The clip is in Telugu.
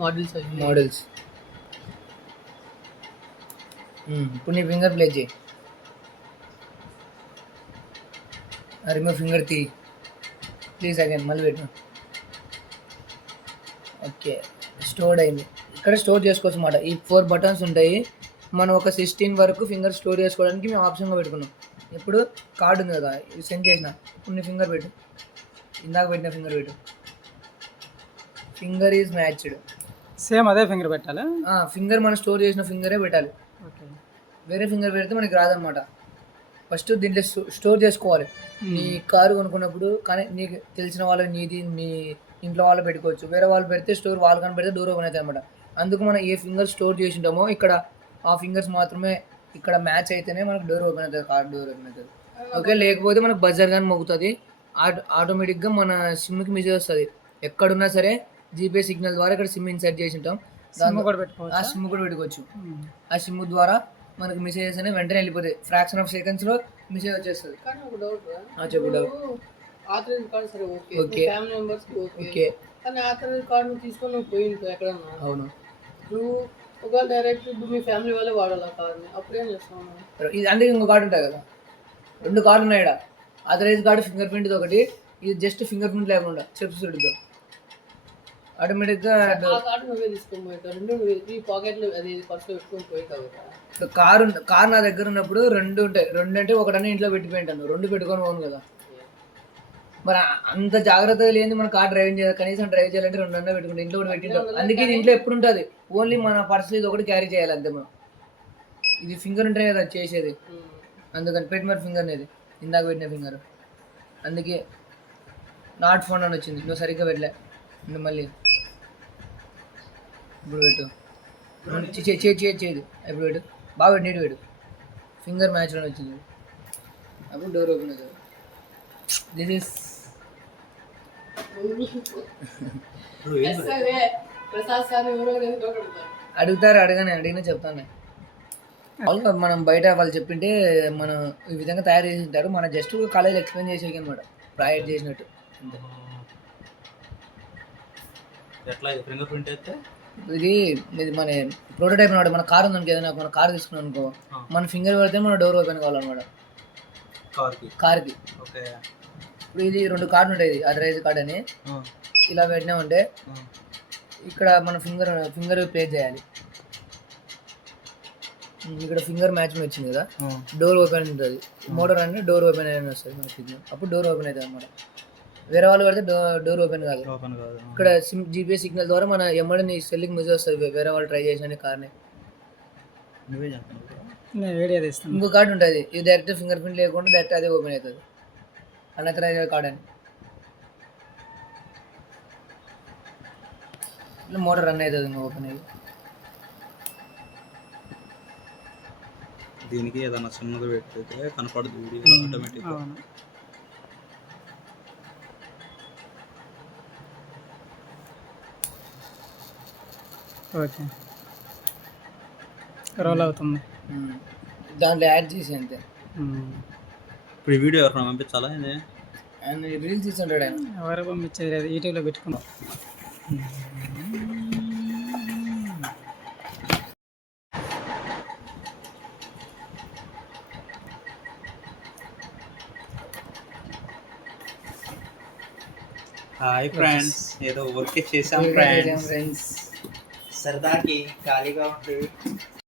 Models models. ఇప్పుడు నీ ఫింగర్ ప్లేస్ చేయి. రిమూవ్ ఫింగర్ తీ ప్లీజ్ అగైన్ మళ్ళీ పెట్టు. ఓకే స్టోర్డ్ అయింది. ఇక్కడ స్టోర్ చేసుకోవచ్చు అన్నమాట. ఈ 4 బటన్స్ ఉంటాయి. మనం ఒక 16 వరకు ఫింగర్ స్టోర్ చేసుకోవడానికి మేము ఆప్షన్గా పెట్టుకున్నాం. ఇప్పుడు కార్డు ఉంది కదా, ఇది సెండ్ చేసిన. ఇప్పుడు నీ ఫింగర్ పెట్టు, ఇందాక పెట్టిన ఫింగర్ పెట్టు. Finger is matched. సేమ్ అదే ఫింగర్ పెట్టాలా? ఫింగర్ మనం స్టోర్ చేసిన ఫింగరే పెట్టాలి. ఓకే, వేరే ఫింగర్ పెడితే మనకి రాదనమాట. ఫస్ట్ దీంట్లో స్టోర్ చేసుకోవాలి. నీ కారు కొనుక్కున్నప్పుడు కానీ నీకు తెలిసిన వాళ్ళు, నీది మీ ఇంట్లో వాళ్ళు పెట్టుకోవచ్చు. వేరే వాళ్ళు పెడితే స్టోర్ వాళ్ళు కానీ పెడితే డోర్ ఓపెన్ అవుతుంది అనమాట. అందుకు మనం ఏ ఫింగర్ స్టోర్ చేసి ఉంటామో ఇక్కడ ఆ ఫింగర్స్ మాత్రమే ఇక్కడ మ్యాచ్ అయితేనే మనకు డోర్ ఓపెన్ అవుతుంది, కార్ డోర్ ఓపెన్ అవుతుంది. ఓకే, లేకపోతే మనకు బజర్ కానీ మోగుతుంది. ఆటోమేటిక్గా మన సిమ్కి మెసేజ్ వస్తుంది. ఎక్కడున్నా సరే జీపీఎస్ సిగ్నల్ ద్వారా ఇక్కడ సిమ్ ఇన్సర్ట్ చేసి ఉంటాం. దాన్ని ఆ సిమ్ కూడా పెట్టుకోవచ్చు. ఆ సిమ్ ద్వారా మనకి మెసేజెస్ అనేవి వెంటనే వెళ్ళిపోతాయి. ఫ్రాక్షన్ ఆఫ్ సెకండ్స్లో మెసేజ్ వచ్చేస్తుంది. చెప్పు డౌట్. ఆథరైజ్ కార్డ్ సరే okay, okay family members okay. కానీ ఆథరైజ్ కార్డ్ నువ్వు తీసుకొని నువ్వు పోయింది ఎక్కడన్నా. అవును, నువ్వు ఒకవేళ డైరెక్ట్ ఇప్పుడు మీ ఫ్యామిలీ వాళ్ళే వాడాలి ఆ కార్డ్ని, అప్పుడు ఏం చేస్తావు? ఇది అంటే ఇంకో కార్డు ఉంటుంది కదా, 2 కార్డులు ఉన్నాయి ఇక్కడ. ఆథరైజ్ కార్డు ఫింగర్ ప్రింట్ ఒకటి, ఇది జస్ట్ ఫింగర్ ప్రింట్ లేకుండా చెప్తుందో ఆటోమేటిక్గా కార్డు నువ్వే తీసుకొని పోయిటావు. 2 ఈ పాకెట్లో అది ఫస్ట్ పెట్టుకొని పోయిటావు కదా. కారు నా దగ్గర ఉన్నప్పుడు 2 ఉంటాయి. 2 అంటే ఒకటనే ఇంట్లో పెట్టిపోయింటాను, 2 పెట్టుకొని పోను కదా. మరి అంత జాగ్రత్తగా లేని మన కార్ డ్రైవింగ్ చేయాలి. కనీసం డ్రైవ్ చేయాలంటే 2 అన్నా పెట్టుకుంటాం, ఇంట్లో కూడా పెట్టింటాం. అందుకే ఇది ఇంట్లో ఎప్పుడు ఉంటుంది. ఓన్లీ మన పర్సులు ఇది ఒకటి క్యారీ చేయాలి అంతే మనం. ఇది ఫింగర్ ఉంటే కదా చేసేది, అందుకని పెట్టి మరి ఫింగర్ అనేది ఇందాక పెట్టిన ఫింగర్. అందుకే నాట్ ఫోన్ అని వచ్చింది, నువ్వు సరిగ్గా పెట్టలే. మళ్ళీ ఇప్పుడు పెట్టు, చేయదు. ఇప్పుడు పెట్టు, బాగా నీట్ పెట్టు. ఫింగర్ మ్యాచ్లో వచ్చింది, అప్పుడు డోర్ ఓపెన్ అవుతుంది. దిస్ ఇస్ అడుగుతారు, అడిగినా చెప్తాను. మనం బయట వాళ్ళు చెప్పింటే మనం ఈ విధంగా తయారు చేసి ఉంటారు. మనం జస్ట్ కాలేజ్ ఎక్స్ప్లెయిన్ చేసేకి అనమాట, ప్రాజెక్ట్ చేసినట్టు. ఇది మన ప్రోటోటైప్ అనమాట. మన కార్ ఉందనుకో, ఏదైనా మన కార్ తీసుకున్నాం అనుకో, మన ఫింగర్ పెడితే మన డోర్ ఓపెన్ కావాలన్నమాట కార్కి. ఇప్పుడు ఇది 2 కార్డులు ఉంటాయి, ఆథరైజ్ కార్డ్ అని. ఇలా పెట్టినామంటే ఇక్కడ మన ఫింగర్ ప్లేస్ చేయాలి. ఇక్కడ ఫింగర్ మ్యాచ్ వచ్చింది కదా, డోర్ ఓపెన్ ఉంటుంది. మోటార్ అంటే డోర్ ఓపెన్ అని వస్తుంది మన సిగ్నల్, అప్పుడు డోర్ ఓపెన్ అవుతుంది అనమాట. వేరే వాళ్ళు పెడితే డోర్ ఓపెన్ కాదు. ఇక్కడ జీపీఎస్ సిగ్నల్ ద్వారా మన ఎమ్మడి నీ సెల్లింగ్ మెసేజ్ వస్తుంది, వేరే వాళ్ళు ట్రై చేసిన కార్ని. ఇంకో కార్డు ఉంటుంది, ఇది డైరెక్ట్ ఫింగర్ ప్రింట్ లేకుండా డైరెక్ట్ అదే ఓపెన్ అవుతుంది, అన్అథరైజ్ కార్డ్ అని. మోటార్ రన్ అవుతుంది ఇంకా ఓపెన్ అయ్యి. దీనికి ఏదైనా చిన్నది పెట్టితే కనపడదు వీడియో ఆటోమేటిక్గా. ఓకే, రోల్ అవుతుంది. దాంట్లో యాడ్ చేసి అంతే. ఇప్పుడు ఈ వీడియో ఎవరైనా పంపించాలా? ఆయన రీల్స్ తీసుకుంటాడు. ఆయన ఎవరు పంపించేది లేదు, యూట్యూబ్లో పెట్టుకున్నాం. హాయ్ ఫ్రెండ్స్, ఏదో వర్క్ చేసాం ఫ్రెండ్స్. సరదాకి ఖాళీగా ఉంటే